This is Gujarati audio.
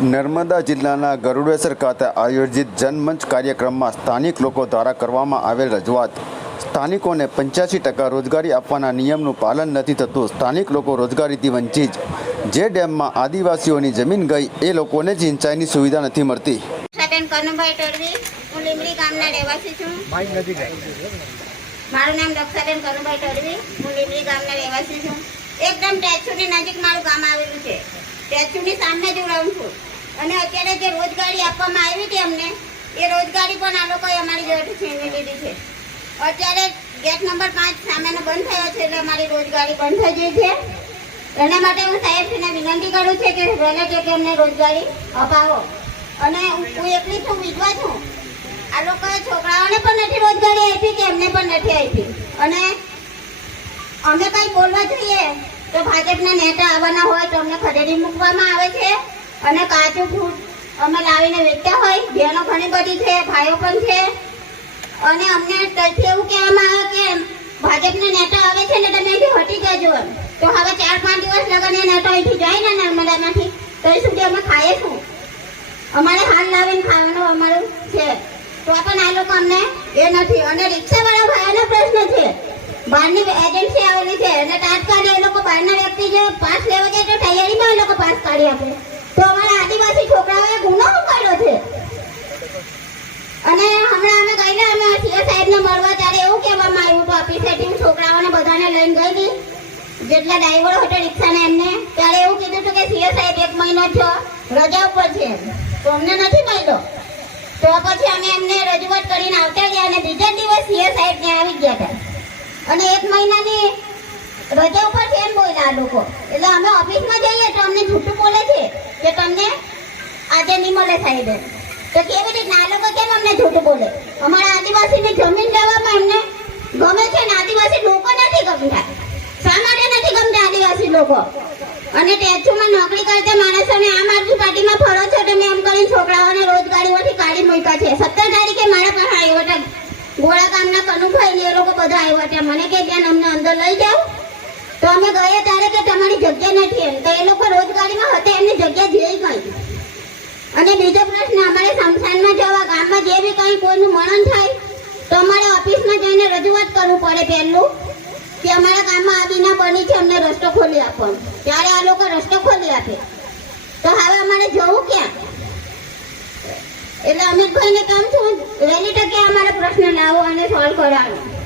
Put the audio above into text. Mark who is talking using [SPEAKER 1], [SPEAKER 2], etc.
[SPEAKER 1] નર્મદા જિલ્લાના ગરુડેસર ખાતે આયોજિત જનમંચ કાર્યક્રમમાં સ્થાનિક લોકો દ્વારા કરવામાં આવેલ રજૂઆત. સ્થાનિકોને પંચ્યાસી ટકા રોજગારી આપવાના નિયમનું પાલન નથી થતું. સ્થાનિક લોકો રોજગારીથી વંચિત જે ડેમમાં આદિવાસીઓની જમીન ગઈ એ લોકોને જ સિંચાઈની સુવિધા નથી મળતી.
[SPEAKER 2] બેન કનુભાઈ ટોળવી. હું લીમડી ગામના રહેવાસી છું. મારું નામ ડોક્ટર કનુભાઈ ટોળવી. હું લીમડી ગામના રહેવાસી છું. એકદમ ટેચુની નજીક મારું ગામ આવેલું છે. ટેચુની સામે જ હું રહું છું. અને અત્યારે જે રોજગારી આપવામાં આવી હતી અમને, એ રોજગારી પણ આ લોકોએ અમારી જોડેથી છીનવી લીધી છે. અત્યારે ગેટ નંબર પાંચ સામેનો બંધ થયો છે એટલે અમારી રોજગારી બંધ થઈ ગઈ છે. એના માટે હું સાહેબશ્રીને વિનંતી કરું છું કે વહેલે તકે અમને રોજગારી અપાવો. અને હું એકલી છું, વિધવા છું. આ લોકોએ છોકરાઓને પણ નથી રોજગારી આપી કે એમને પણ નથી આપી. અને અમે કંઈ બોલવા જોઈએ? તો ભાજપના નેતા આવવાના હોય તો અમને ખરીદી મૂકવામાં આવે છે. અને કાચું ફ્રૂટ અમે લાવીને વેચતા હોય. બહેનો ઘણી બધી છે, ભાઈઓ પણ છે. અને અમને તરફથી એવું કહેવામાં આવે કે ભાજપના નેતા આવે છે ને તમે અહીંથી હટી જજો. તો હવે ચાર, પાંચ દિવસ લગન એ નેતા અહીંથી જાય ને નર્મદામાંથી તો એ સુધી અમે ખાઈએ શું? અમારે હાલ લાવીને ખાવાનું અમારું છે. તો પણ આ લોકો અમને એ નથી. અને રિક્ષાવાળા ભાઈઓનો પ્રશ્ન છે. બહારની એજન્સી આવેલી છે અને તાત્કાલિક એ લોકો બહારના વ્યક્તિ જે પાસ લેવા જાય તો તૈયારીમાં એ લોકો પાસ કાઢી આપે. તો અમારા આદિવાસી છોકરાઓએ ગુનો કર્યો છે. અને હમણાં અમે ગયેલા, અમે સીએ સાહેબને મળવા ત્યારે એવું કહેવામાં આવ્યું હતું ઓફિસેથી હું છોકરાઓને બધાને લઈને ગયેલી જેટલા ડ્રાઈવર હતા, રિક્ષાને એમને, ત્યારે એવું કીધું હતું કે સીએ સાહેબ એક મહિનો છ રજા ઉપર છે તો અમને નથી મળ્યો. તો પછી અમે એમને રજૂઆત કરીને આવતા ગયા અને બીજા દિવસ સીએ સાહેબ હતા અને એક મહિનાની રજા ઉપરથી એમ બોલ્યા આ લોકો. એટલે અમે ઓફિસમાં જઈએ તો અમને જૂઠું બોલે છે કે તમને આજે નહીં મળે સાહેબ. તો કેવી રીતના આ લોકો કેમ અમને જૂઠું બોલે? અમારા આદિવાસીને જમીન લેવામાં એમને ગમે છે ને આદિવાસી લોકો નથી ગમતા. શા માટે નથી ગમતા આદિવાસી લોકો? અને ટેક્સમાં નોકરી કરતા માણસોને આમ આદમી પાર્ટીમાં ફરો છો તમે એમ કરીને છોકરાઓને રોજગારીઓથી કાઢી મૂક્યા છે સત્તર તારીખે મારા પાસે આવ્યો હતા ગોળા ગામના કનુભાઈ ને એ લોકો બધા આવ્યા ત્યાં. મને કે, બેન, અમને અંદર લઈ જાઓ. તો અમે ગયા ત્યારે કે તમારી જગ્યા નથી એમ. તો એ લોકો રોજગારીમાં હતા, એમની જગ્યા જઈ ગઈ અને બીજો પ્રશ્ન, અમારે સમસાનમાં જવા, ગામમાં જે બી કંઈ કોઈનું મરણ થાય, તો અમારે ઓફિસમાં જઈને રજૂઆત કરવું પડે પહેલું, કે અમારા ગામમાં આ બીના બની છે, અમને રસ્તો ખોલી આપો એમ. ત્યારે આ લોકો રસ્તો ખોલી આપે. તો હવે અમારે જવું ક્યાં? એટલે અમિતભાઈને કામ છું વહેલી તકે અમારા પ્રશ્ન લાવો અને સોલ્વ કરાવો.